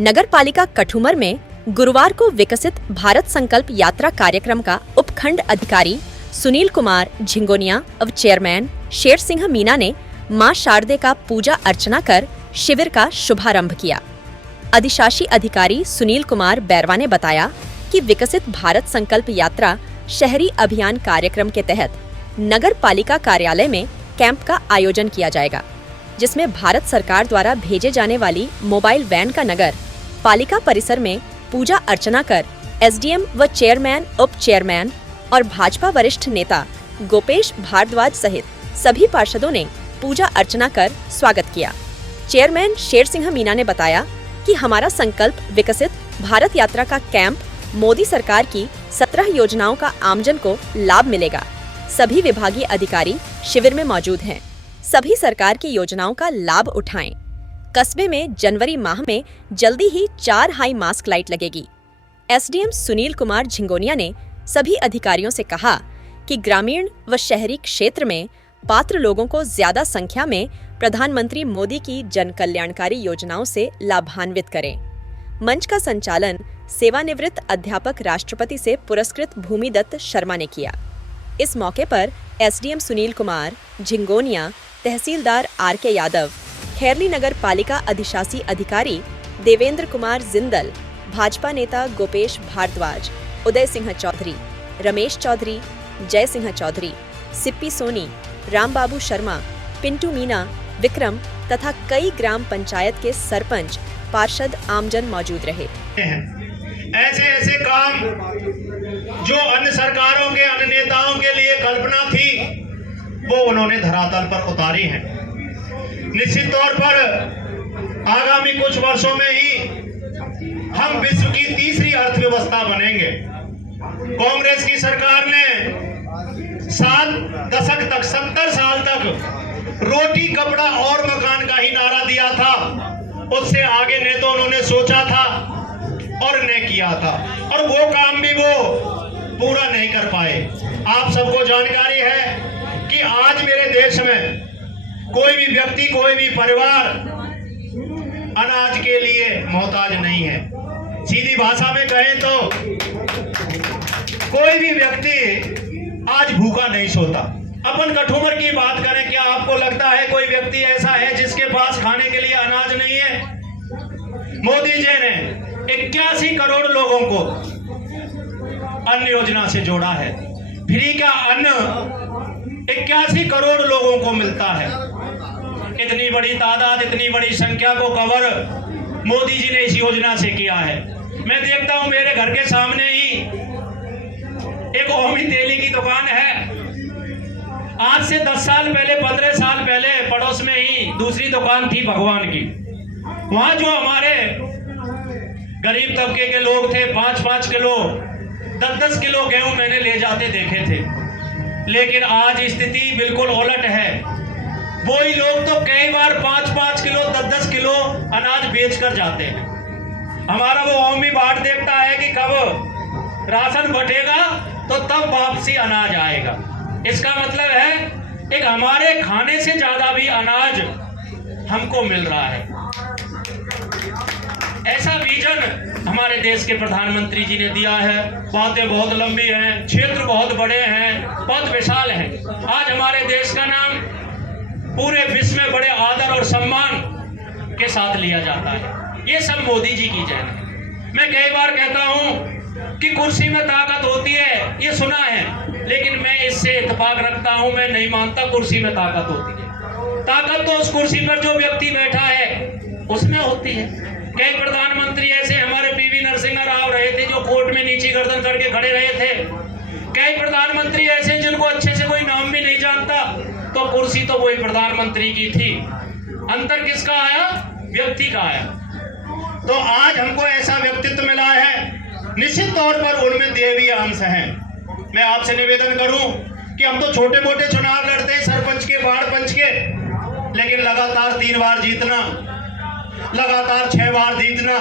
नगर पालिका कठुमर में गुरुवार को विकसित भारत संकल्प यात्रा कार्यक्रम का उपखंड अधिकारी सुनील कुमार झिंगोनिया और चेयरमैन शेर सिंह मीना ने मां शारदे का पूजा अर्चना कर शिविर का शुभारंभ किया। अधिशासी अधिकारी सुनील कुमार बैरवा ने बताया कि विकसित भारत संकल्प यात्रा शहरी अभियान कार्यक्रम के तहत नगर पालिका कार्यालय में कैंप का आयोजन किया जाएगा, जिसमें भारत सरकार द्वारा भेजे जाने वाली मोबाइल वैन का नगर पालिका परिसर में पूजा अर्चना कर एसडीएम व चेयरमैन, उप चेयरमैन और भाजपा वरिष्ठ नेता गोपेश भारद्वाज सहित सभी पार्षदों ने पूजा अर्चना कर स्वागत किया। चेयरमैन शेर सिंह मीना ने बताया कि हमारा संकल्प विकसित भारत यात्रा का कैंप मोदी सरकार की 17 योजनाओं का आमजन को लाभ मिलेगा। सभी विभागीय अधिकारी शिविर में मौजूद हैं। सभी सरकार की योजनाओं का लाभ उठाएं। कस्बे में जनवरी माह में जल्दी ही 4 हाई मास्क लाइट लगेगी। एसडीएम सुनील कुमार झिंगोनिया ने सभी अधिकारियों से कहा कि ग्रामीण व शहरी क्षेत्र में पात्र लोगों को ज्यादा संख्या में प्रधानमंत्री मोदी की जन कल्याणकारी योजनाओं से लाभान्वित करें। मंच का संचालन सेवानिवृत्त अध्यापक राष्ट्रपति से पुरस्कृत भूमिदत्त शर्मा ने किया। इस मौके पर एसडीएम सुनील कुमार झिंगोनिया, तहसीलदार आर.के. यादव, खैरली नगर पालिका अधिशासी अधिकारी देवेंद्र कुमार जिंदल, भाजपा नेता गोपेश भारद्वाज, उदय सिंह चौधरी, रमेश चौधरी, जय सिंह चौधरी, सिप्पी सोनी, रामबाबू शर्मा, पिंटू मीना, विक्रम तथा कई ग्राम पंचायत के सरपंच, पार्षद, आमजन मौजूद रहे। ऐसे ऐसे काम जो अन्य सरकारों के, अन्य नेताओं के लिए कल्पना थी, वो उन्होंने धरातल पर उतारी हैं। निश्चित तौर पर आगामी कुछ वर्षों में ही हम विश्व की तीसरी अर्थव्यवस्था बनेंगे। कांग्रेस की सरकार ने 7 दशक तक, 70 साल तक रोटी, कपड़ा और मकान का ही नारा दिया था। उससे आगे ने तो उन्होंने सोचा था और ने किया था, और वो काम भी वो पूरा नहीं कर पाए। आप सबको जानकारी है कि आज मेरे देश में कोई भी व्यक्ति, कोई भी परिवार अनाज के लिए मोहताज नहीं है। सीधी भाषा में कहें तो कोई भी व्यक्ति आज भूखा नहीं सोता। अपन कठुमर की बात करें, क्या आपको लगता है कोई व्यक्ति ऐसा है जिसके पास खाने के लिए अनाज नहीं है? मोदी जी ने 81 करोड़ लोगों को अन्न योजना से जोड़ा है। फ्री का अन्न 81 करोड़ लोगों को मिलता है। इतनी बड़ी तादाद, इतनी बड़ी संख्या को कवर मोदी जी ने इस योजना से किया है। मैं देखता हूं मेरे घर के सामने ही एक ओमी तेली की दुकान है। आज से 10 साल पहले, 15 साल पहले पड़ोस में ही दूसरी दुकान थी भगवान की। वहां जो हमारे गरीब तबके के लोग थे, 5-5 किलो, 10-10 किलो गेहूं मैंने ले जाते देखे थे। लेकिन आज स्थिति बिल्कुल उलट है। वही लोग तो कई बार 5-5 किलो, 10-10 किलो अनाज बेच कर जाते हैं। हमारा वो ओमी बाट देखता है कि कब राशन बटेगा तो तब वापसी अनाज आएगा। इसका मतलब है एक हमारे खाने से ज्यादा भी अनाज हमको मिल रहा है। ऐसा विजन हमारे देश के प्रधानमंत्री जी ने दिया है। बातें बहुत लंबी हैं, क्षेत्र बहुत बड़े हैं, पद विशाल हैं। आज हमारे देश का नाम पूरे विश्व में बड़े आदर और सम्मान के साथ लिया जाता है। ये सब मोदी जी की देन है। मैं कई बार कहता हूं कि कुर्सी में ताकत होती है, ये सुना है, लेकिन मैं इससे इत्तेफाक रखता हूं। मैं नहीं मानता कुर्सी में ताकत होती है। ताकत तो उस कुर्सी पर जो व्यक्ति बैठा है उसमें होती है। कई प्रधानमंत्री ऐसे हमारे पीवी नरसिम्हा राव रहे थे जो कोर्ट में नीची गर्दन करके खड़े रहे थे। कई प्रधानमंत्री ऐसे जिनको अच्छे से कोई नाम भी नहीं जानता, तो कुर्सी तो वही प्रधानमंत्री की थी। अंतर किसका आया? व्यक्ति का आया। तो आज हमको ऐसा व्यक्तित्व मिला है। निश्चित तौर पर उनमें देवीय अंश है। मैं आपसे निवेदन करूं कि हम तो छोटे मोटे चुनाव लड़ते हैं, सरपंच के, वार्ड पंच के, लेकिन लगातार 3 बार जीतना, लगातार 6 बार जीतना,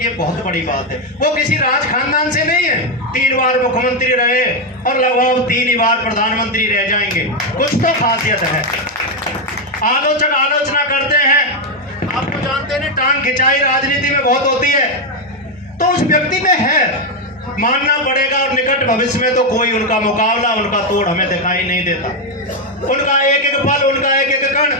ये बहुत बड़ी बात है। वो किसी राज खानदान से नहीं है। 3 बार मुख्यमंत्री रहे और लगभग 3 ही बार प्रधानमंत्री रह जाएंगे। कुछ तो खासियत है। आलोचना करते हैं, आपको जानते हैं टांग खिंचाई राजनीति में बहुत होती है, तो उस व्यक्ति में है, मानना पड़ेगा। और निकट भविष्य में तो कोई उनका मुकाबला, उनका तोड़ हमें दिखाई नहीं देता। उनका एक एक पल, उनका एक एक कण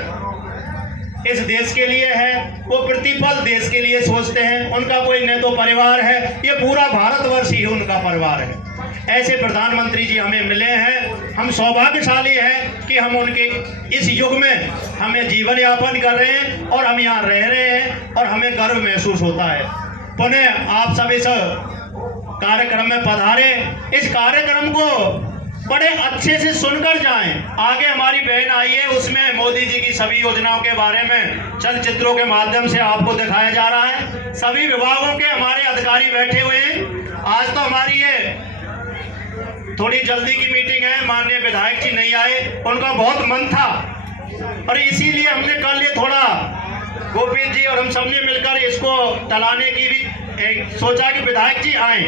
इस देश के लिए है। वो प्रतिपल देश के लिए सोचते हैं। उनका कोई न तो परिवार है, ये पूरा भारतवर्ष ही उनका परिवार है। ऐसे प्रधानमंत्री जी हमें मिले हैं। हम सौभाग्यशाली हैं कि हम उनके इस युग में हमें जीवन यापन कर रहे हैं और हम यहाँ रह रहे हैं और हमें गर्व महसूस होता है। पुनः आप सब इस कार्यक्रम में पधारे। इस कार्यक्रम को बड़े अच्छे से सुनकर जाएं। आगे हमारी बहन आई है, उसमें मोदी जी की सभी योजनाओं के बारे में चलचित्रों के माध्यम से आपको दिखाया जा रहा है। सभी विभागों के हमारे अधिकारी बैठे हुए हैं। आज तो हमारी ये थोड़ी जल्दी की मीटिंग है, माननीय विधायक जी नहीं आए, उनका बहुत मन था और इसीलिए हमने कल ये थोड़ा गोपी जी और हम सबने मिलकर इसको टलाने की भी सोचा कि विधायक जी आए।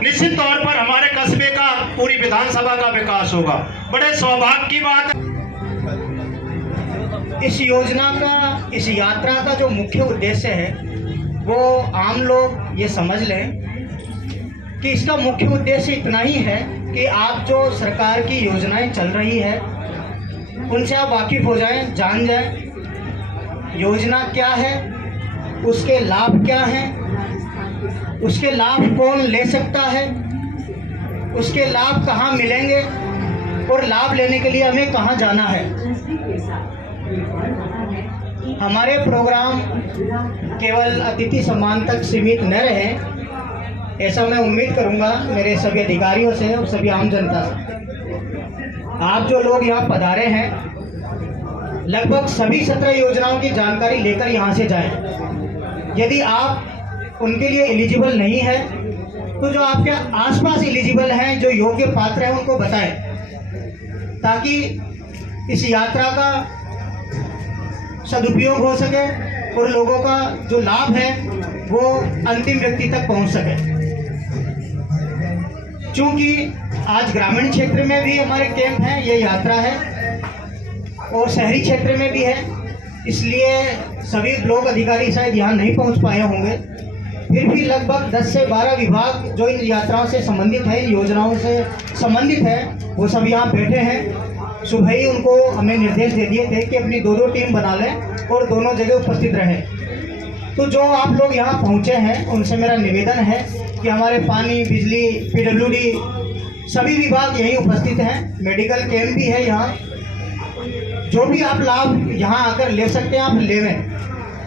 निश्चित तौर पर हमारे कस्बे का, पूरी विधानसभा का विकास होगा। बड़े सौभाग्य की बात है। इस योजना का, इस यात्रा का जो मुख्य उद्देश्य है वो आम लोग ये समझ लें कि इसका मुख्य उद्देश्य इतना ही है कि आप जो सरकार की योजनाएं चल रही है उनसे आप वाकिफ हो जाएं, जान जाएं योजना क्या है, उसके लाभ क्या हैं, उसके लाभ कौन ले सकता है, उसके लाभ कहाँ मिलेंगे और लाभ लेने के लिए हमें कहाँ जाना है। हमारे प्रोग्राम केवल अतिथि सम्मान तक सीमित न रहे, ऐसा मैं उम्मीद करूंगा मेरे सभी अधिकारियों से और सभी आम जनता से। आप जो लोग यहाँ पधारे हैं, लगभग सभी 17 योजनाओं की जानकारी लेकर यहाँ से जाएं। यदि आप उनके लिए एलिजिबल नहीं है तो जो आपके आसपास एलिजिबल हैं, जो योग्य पात्र हैं, उनको बताएं, ताकि इस यात्रा का सदुपयोग हो सके और लोगों का जो लाभ है वो अंतिम व्यक्ति तक पहुंच सके। क्योंकि आज ग्रामीण क्षेत्र में भी हमारे कैंप हैं, ये यात्रा है, और शहरी क्षेत्र में भी है, इसलिए सभी लोग अधिकारी शायद यहाँ नहीं पहुँच पाए होंगे। फिर भी लगभग 10 से 12 विभाग जो इन यात्राओं से संबंधित है, इन योजनाओं से संबंधित है, वो सब यहाँ बैठे हैं। सुबह ही उनको हमें निर्देश दे दिए थे कि अपनी 2-2 टीम बना लें और दोनों जगह उपस्थित रहें। तो जो आप लोग यहाँ पहुँचे हैं उनसे मेरा निवेदन है कि हमारे पानी, बिजली, PWD सभी विभाग यहीं उपस्थित हैं। मेडिकल कैंप भी है यहाँ। जो भी आप लाभ यहाँ आकर ले सकते हैं आप लेवें,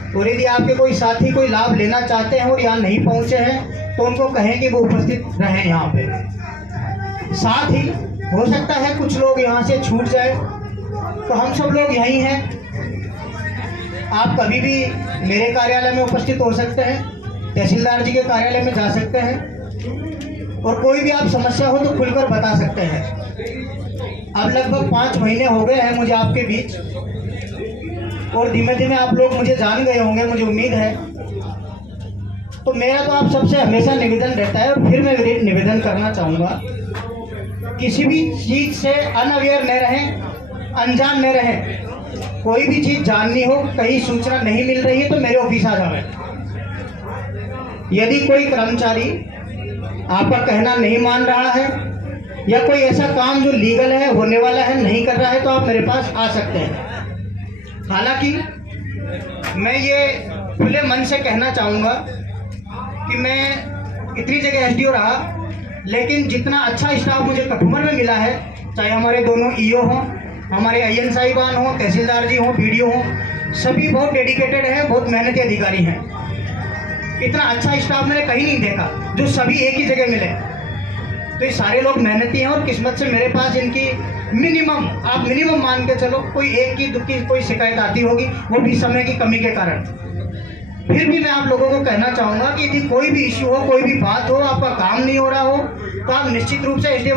और यदि आपके कोई साथी कोई लाभ लेना चाहते हैं और यहाँ नहीं पहुँचे हैं तो उनको कहें कि वो उपस्थित रहें यहाँ पे। साथ ही हो सकता है कुछ लोग यहाँ से छूट जाए, तो हम सब लोग यहीं हैं। आप कभी भी मेरे कार्यालय में उपस्थित हो सकते हैं, तहसीलदार जी के कार्यालय में जा सकते हैं, और कोई भी आप समस्या हो तो खुलकर बता सकते हैं। अब लगभग 5 महीने हो गए हैं मुझे आपके बीच, और धीमे धीमे आप लोग मुझे जान गए होंगे, मुझे उम्मीद है। तो मेरा तो आप सबसे हमेशा निवेदन रहता है, और फिर मैं निवेदन करना चाहूँगा, किसी भी चीज़ से अनअवेयर न रहें, अनजान न रहें। कोई भी चीज़ जाननी हो, कहीं सूचना नहीं मिल रही है तो मेरे ऑफिस आ जाए। यदि कोई कर्मचारी आपका कहना नहीं मान रहा है या कोई ऐसा काम जो लीगल है, होने वाला है, नहीं कर रहा है, तो आप मेरे पास आ सकते हैं। हालांकि मैं ये खुले मन से कहना चाहूँगा कि मैं इतनी जगह SDO रहा, लेकिन जितना अच्छा स्टाफ मुझे कठुमर में मिला है, चाहे हमारे दोनों EO हों, हमारे IN साहिबान हों, तहसीलदार जी हों, BDO हों, सभी बहुत डेडिकेटेड हैं, बहुत मेहनती अधिकारी हैं। इतना अच्छा स्टाफ मैंने कहीं नहीं देखा जो सभी एक ही जगह मिले। तो ये सारे लोग मेहनती हैं और किस्मत से मेरे पास इनकी मिनिमम, आप मिनिमम मान के चलो, कोई एक की दुखी कोई शिकायत आती होगी, वो भी समय की कमी के कारण। फिर भी मैं आप लोगों को कहना चाहूँगा कि यदि कोई भी इश्यू हो, कोई भी बात हो, आपका काम नहीं हो रहा हो, तो आप निश्चित रूप से SDO